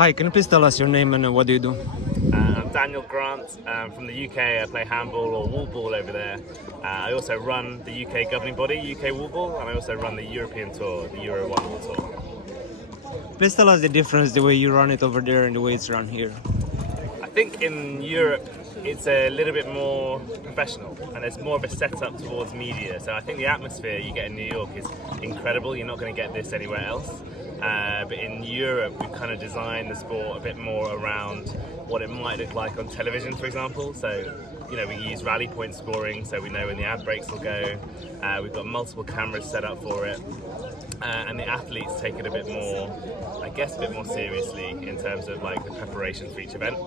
Hi, can you please tell us your name and what do you do? I'm Daniel Grant from the UK. I play handball or wall ball over there. I also run the UK governing body, UK wall ball, and I also run the European tour, the Euro 1 Wall Tour. Please tell us the difference, the way you run it over there and the way it's run here. I think in Europe it's a little bit more professional and there's more of a setup towards media. So I think the atmosphere you get in New York is incredible. You're not going to get this anywhere else. But in Europe, we've kind of designed the sport a bit more around what it might look like on television, for example. So, you know, we use rally point scoring, so we know when the ad breaks will go. We've got multiple cameras set up for it. And the athletes take it a bit more, I guess, a bit more seriously in terms of like the preparation for each event.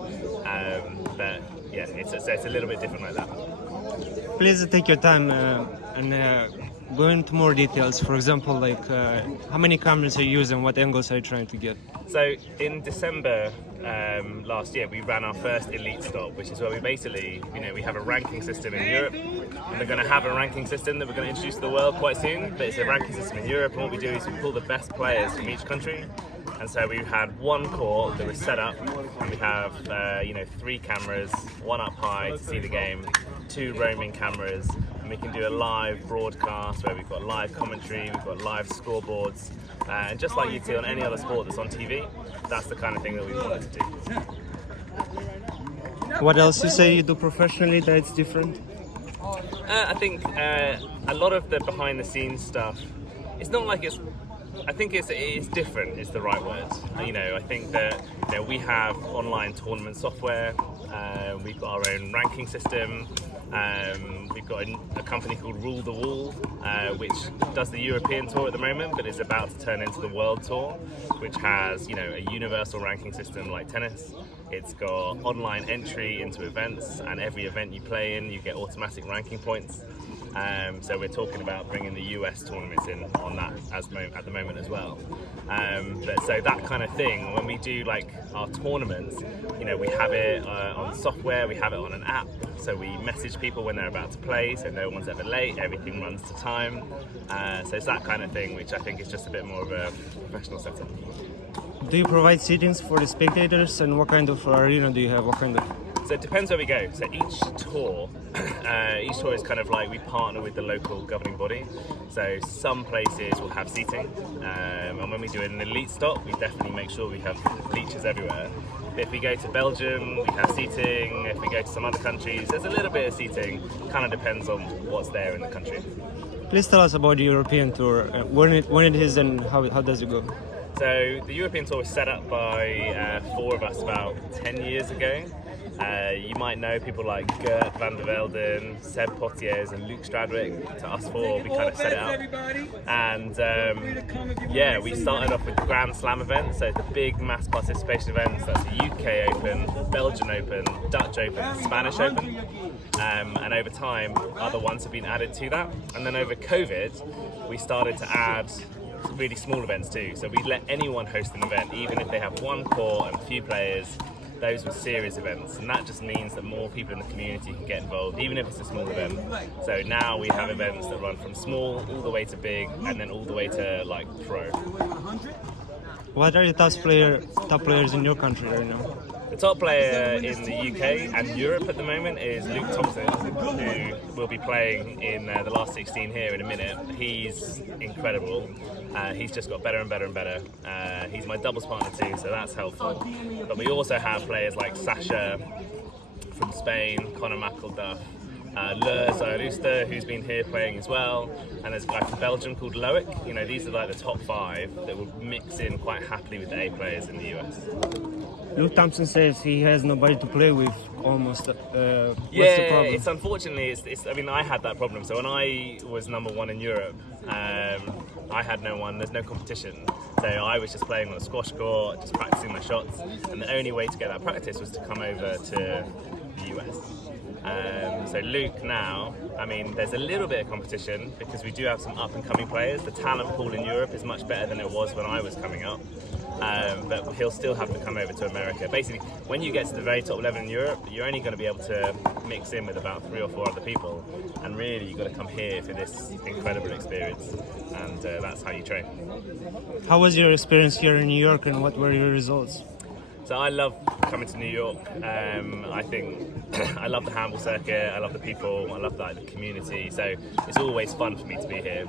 But yeah, it's a little bit different like that. Please take your time and go into more details. For example, like how many cameras are you using, what angles are you trying to get? So in December last year, we ran our first elite stop, which is where we basically, we have a ranking system in Europe, and we're going to have a ranking system that we're going to introduce to the world quite soon. But it's a ranking system in Europe, and what we do is we pull the best players from each country. And so we had one court that was set up, and we have 3 cameras, one up high to see the game, 2 roaming cameras, and we can do a live broadcast where we've got live commentary, we've got live scoreboards, and just like you'd see on any other sport that's on TV, that's the kind of thing that we wanted to do. What else you say you do professionally that it's different? I think a lot of the behind the scenes stuff, it's not like it's, I think it's different is the right word. I think that we have online tournament software, we've got our own ranking system, we've got a company called Rule the Wall, which does the European tour at the moment, but is about to turn into the World Tour, which has a universal ranking system like tennis. It's got online entry into events, and every event you play in, you get automatic ranking points. So we're talking about bringing the US tournaments in on that at the moment as well. But so that kind of thing, when we do like our tournaments, we have it on software, we have it on an app. So we message people when they're about to play, so no one's ever late, everything runs to time. So it's that kind of thing, which I think is just a bit more of a professional setup. Do you provide seatings for the spectators, and what kind of arena do you have? What kind of? So it depends where we go. So each tour is kind of like we partner with the local governing body. So some places will have seating, and when we do an elite stop, we definitely make sure we have bleachers everywhere. But if we go to Belgium, we have seating. If we go to some other countries, there's a little bit of seating. Kind of depends on what's there in the country. Please tell us about the European tour, when it is and how does it go? So the European tour was set up by 4 of us about 10 years ago. You might know people like Gert van der Velden, Seb Potiers and Luke Stradwick. To us 4, we kind of set it up. And we started off with Grand Slam events, so the big mass participation events. That's the UK Open, Belgian Open, Dutch Open, Spanish Open. And over time, other ones have been added to that. And then over COVID, we started to add really small events too. So we let anyone host an event, even if they have one court and a few players. Those were series events, and that just means that more people in the community can get involved, even if it's a small event. So now we have events that run from small all the way to big, and then all the way to like pro. What are the top players in your country right now? The top player in the UK and Europe at the moment is Luke Thompson, who will be playing in the last 16 here in a minute. He's incredible. He's just got better and better and better. He's my doubles partner too, so that's helpful. But we also have players like Sasha from Spain, Conor McElduff, Lurs Ayrusta, who's been here playing as well, and there's a guy from Belgium called Loic. These are like the top 5 that will mix in quite happily with the A players in the US. Luke Thompson says he has nobody to play with almost. What's the problem? It's unfortunately, I had that problem. So when I was number 1 in Europe, I had no one, there's no competition. So I was just playing on a squash court, just practicing my shots. And the only way to get that practice was to come over to the US. So Luke now, there's a little bit of competition because we do have some up and coming players. The talent pool in Europe is much better than it was when I was coming up. But he'll still have to come over to America. Basically, when you get to the very top level in Europe, you're only going to be able to mix in with about 3 or 4 other people. And really, you've got to come here for this incredible experience. And that's how you train. How was your experience here in New York, and what were your results? So I love coming to New York. I think I love the handball circuit. I love the people. I love the community. So it's always fun for me to be here.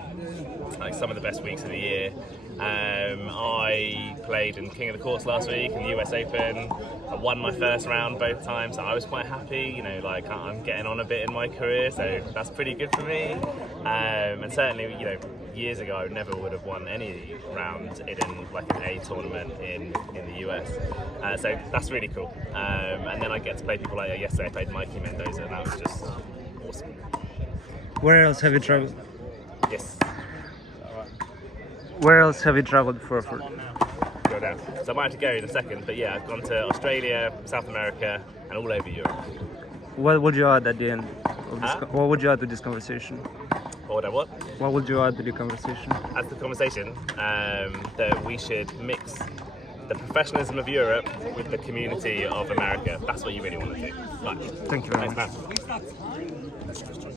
Like some of the best weeks of the year. I played in King of the Courts last week in the US Open. I won my first round both times, so I was quite happy. You know, like I'm getting on a bit in my career, so that's pretty good for me. And certainly, you know, years ago I never would have won any round in like an A tournament in the US. So that's really cool. And then I get to play people like yesterday I played Mikey Mendoza, and that was just awesome. Where else have you traveled? Yes. Where else have you traveled for? Go down. So I might have to go in a second, but yeah, I've gone to Australia, South America, and all over Europe. What would you add at the end of this? Huh? What would you add to this conversation? Or what? What would you add to the conversation? As the conversation, that we should mix the professionalism of Europe with the community of America. That's what you really want to do. Right. Thank you very much. Thanks, man.